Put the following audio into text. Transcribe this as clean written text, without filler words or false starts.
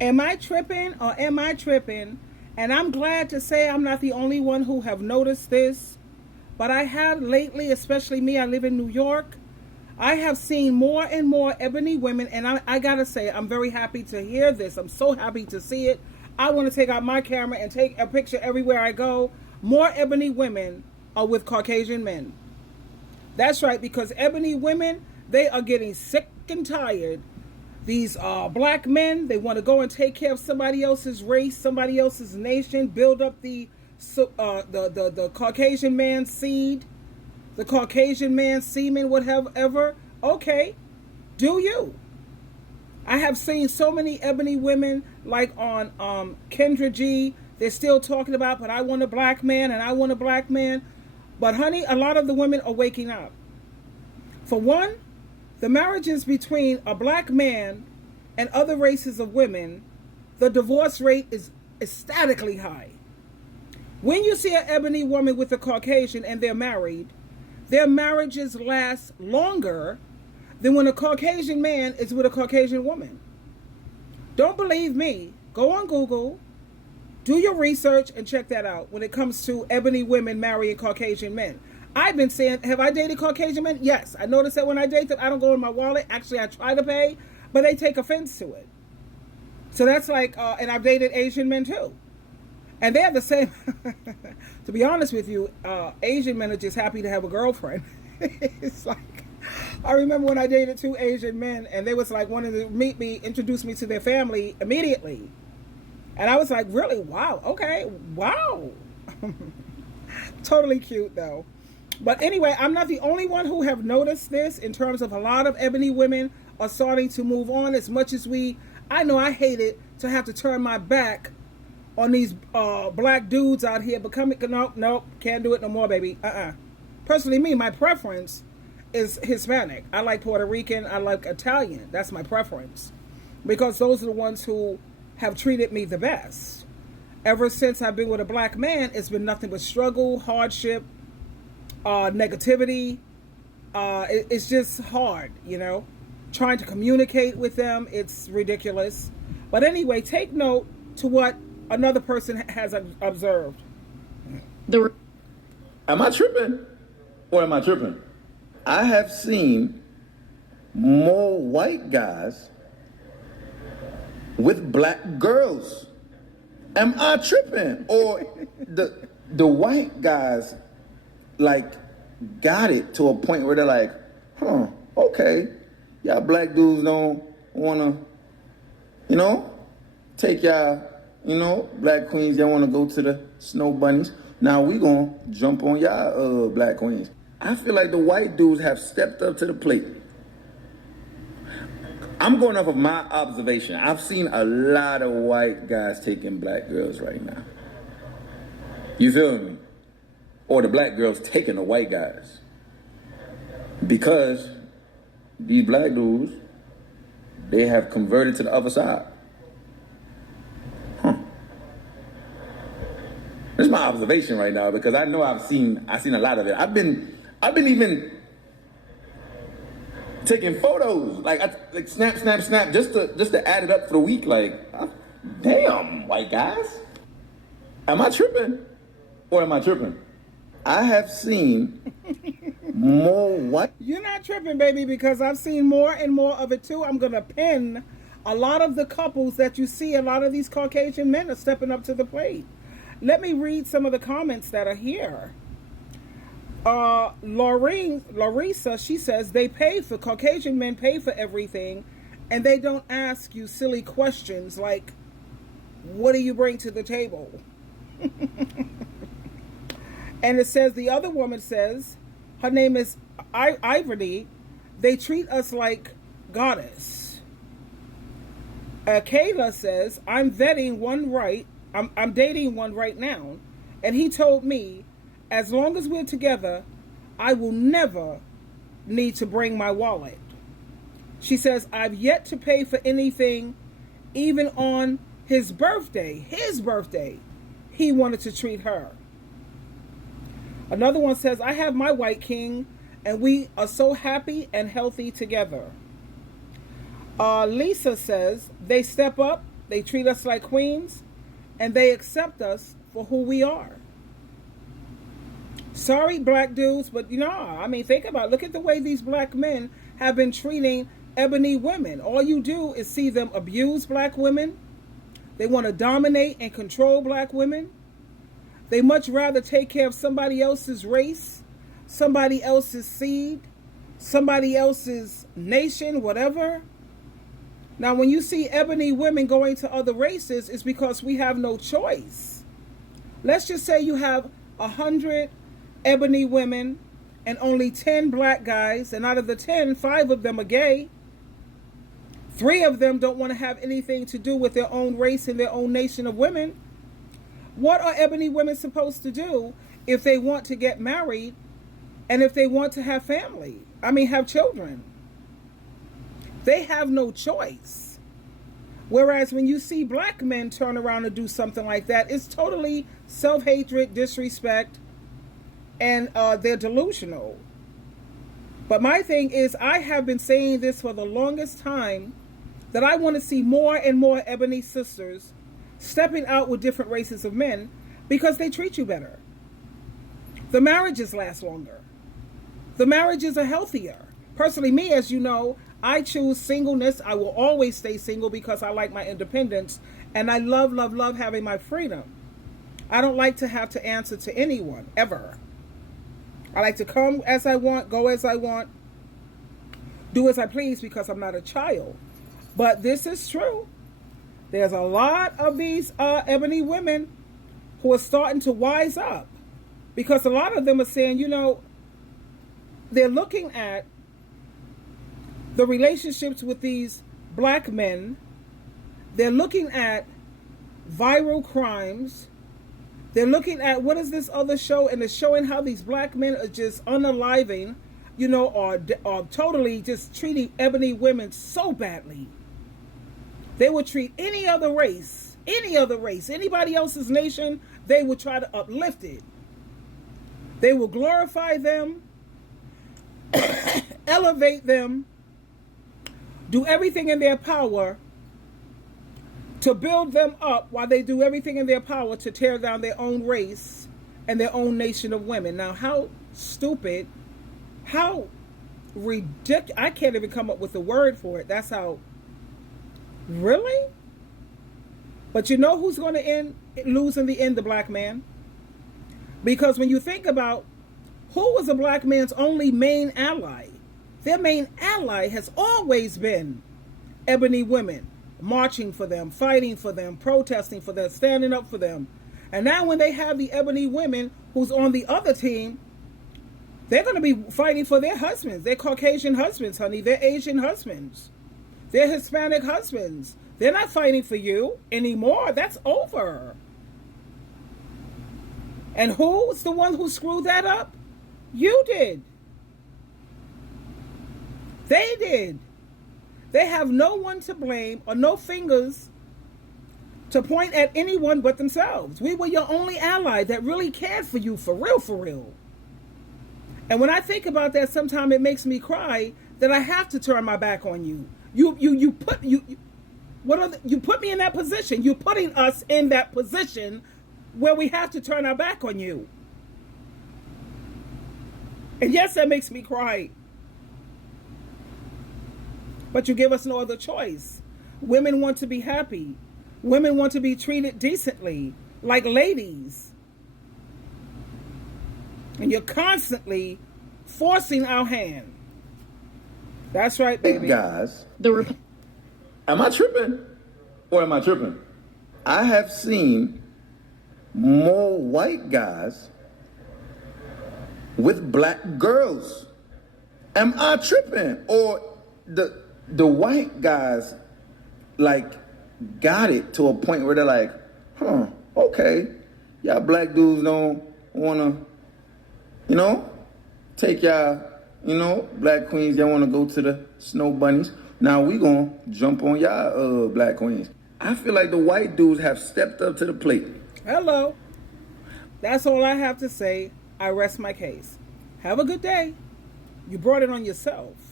Am I tripping or am I tripping? And I'm glad to say I'm not the only one who have noticed this, but I have lately, especially me, I live in New York. I have seen more and more ebony women, and I gotta say, I'm very happy to hear this. I'm so happy to see it. I want to take out my camera and take a picture everywhere I go. More ebony women are with Caucasian men. That's right, because ebony women, they are getting sick and tired. These black men, they want to go and take care of somebody else's race, somebody else's nation, build up the Caucasian man's seed, the Caucasian man's semen, whatever. Okay, do you? I have seen so many ebony women, like on Kendra G. They're still talking about, but I want a black man and I want a black man. But honey, a lot of the women are waking up. For one, the marriages between a black man and other races of women, the divorce rate is ecstatically high. When you see an ebony woman with a Caucasian and they're married, their marriages last longer than when a Caucasian man is with a Caucasian woman. Don't believe me? Go on Google, do your research, and check that out when it comes to ebony women marrying Caucasian men. I've been saying, have I dated Caucasian men? Yes. I noticed that when I date them, I don't go in my wallet. Actually, I try to pay, but they take offense to it. So that's like, and I've dated Asian men too. And they're the same. To be honest with you, Asian men are just happy to have a girlfriend. It's like, I remember when I dated two Asian men, and they was like wanting to meet me, introduce me to their family immediately. And I was like, really? Wow. Okay. Wow. Totally cute though. But anyway, I'm not the only one who have noticed this in terms of a lot of ebony women are starting to move on as much as I know I hate it to have to turn my back on these black dudes out here becoming, nope, can't do it no more, baby. Personally, me, my preference is Hispanic. I like Puerto Rican, I like Italian. That's my preference. Because those are the ones who have treated me the best. Ever since I've been with a black man, it's been nothing but struggle, hardship, negativity. It's just hard, trying to communicate with them. It's ridiculous. But anyway, take note to what another person has observed. Am I tripping or am I tripping? I have seen more white guys with black girls. Am I tripping? Or the white guys like got it to a point where they're like, okay, y'all black dudes don't wanna, take y'all, black queens, y'all wanna go to the snow bunnies. Now we gonna jump on y'all black queens. I feel like the white dudes have stepped up to the plate. I'm going off of my observation. I've seen a lot of white guys taking black girls right now. You feel me? Or the black girls taking the white guys. Because these black dudes, they have converted to the other side. That's my observation right now, because I know I've seen a lot of it. I've been even taking photos, like snap, just to add it up for the week. Like, damn, white guys, am I tripping or am I tripping? I have seen more white. You're not tripping, baby, because I've seen more and more of it too. I'm gonna pin a lot of the couples that you see. A lot of these Caucasian men are stepping up to the plate. Let me read some of the comments that are here. Larissa, she says, Caucasian men pay for everything, and they don't ask you silly questions like, what do you bring to the table? And it says, the other woman says, her name is Ivory, they treat us like goddess. Kayla says, I'm dating one right now, and he told me, as long as we're together, I will never need to bring my wallet. She says, I've yet to pay for anything, even on his birthday, he wanted to treat her. Another one says, I have my white king, and we are so happy and healthy together. Lisa says, they step up They treat us like queens, and they accept us for who we are. Sorry, black dudes, but I mean, think about it. Look at the way these black men have been treating ebony women. All you do is see them abuse black women. They want to dominate and control black women. They much rather take care of somebody else's race, somebody else's seed, somebody else's nation, whatever. Now, when you see ebony women going to other races, it's because we have no choice. Let's just say you have 100 ebony women and only 10 black guys, and out of the 10, 5 of them are gay. 3 of them don't want to have anything to do with their own race and their own nation of women. What are ebony women supposed to do if they want to get married and if they want to have family? Have children. They have no choice. Whereas when you see black men turn around and do something like that, it's totally self-hatred, disrespect, and they're delusional. But my thing is, I have been saying this for the longest time, that I want to see more and more ebony sisters stepping out with different races of men because they treat you better. The marriages last longer. The marriages are healthier. Personally, me, as you know, I choose singleness. I will always stay single because I like my independence, and I love, love, love having my freedom. I don't like to have to answer to anyone, ever. I like to come as I want, go as I want, do as I please because I'm not a child. But this is true. There's a lot of these ebony women who are starting to wise up because a lot of them are saying, they're looking at the relationships with these black men. They're looking at viral crimes. They're looking at, what is this other show? And it's showing how these black men are just unaliving, or totally just treating ebony women so badly. They would treat any other race, anybody else's nation, they would try to uplift it. They will glorify them, elevate them, do everything in their power to build them up while they do everything in their power to tear down their own race and their own nation of women. Now, how stupid, how ridiculous. I can't even come up with a word for it. That's how. Really? But you know who's going to lose in the end? The black man. Because when you think about who was a black man's only main ally, their main ally has always been ebony women, marching for them, fighting for them, protesting for them, standing up for them. And now when they have the ebony women who's on the other team, they're going to be fighting for their husbands, their Caucasian husbands, honey, their Asian husbands, their Hispanic husbands. They're not fighting for you anymore. That's over. And who's the one who screwed that up? You did. They did. They have no one to blame or no fingers to point at anyone but themselves. We were your only ally that really cared for you, for real, for real. And when I think about that, sometimes it makes me cry that I have to turn my back on you. You put me in that position. You're putting us in that position where we have to turn our back on you. And yes, that makes me cry. But you give us no other choice. Women want to be happy. Women want to be treated decently, like ladies. And you're constantly forcing our hand. That's right, baby. Hey guys, am I tripping or am I tripping? I have seen more white guys with black girls. Am I tripping? Or the white guys got it to a point where they're like, okay, y'all black dudes don't wanna, take y'all, black queens, y'all wanna go to the snow bunnies. Now we gonna jump on y'all black queens. I feel like the white dudes have stepped up to the plate. Hello. That's all I have to say. I rest my case. Have a good day. You brought it on yourself.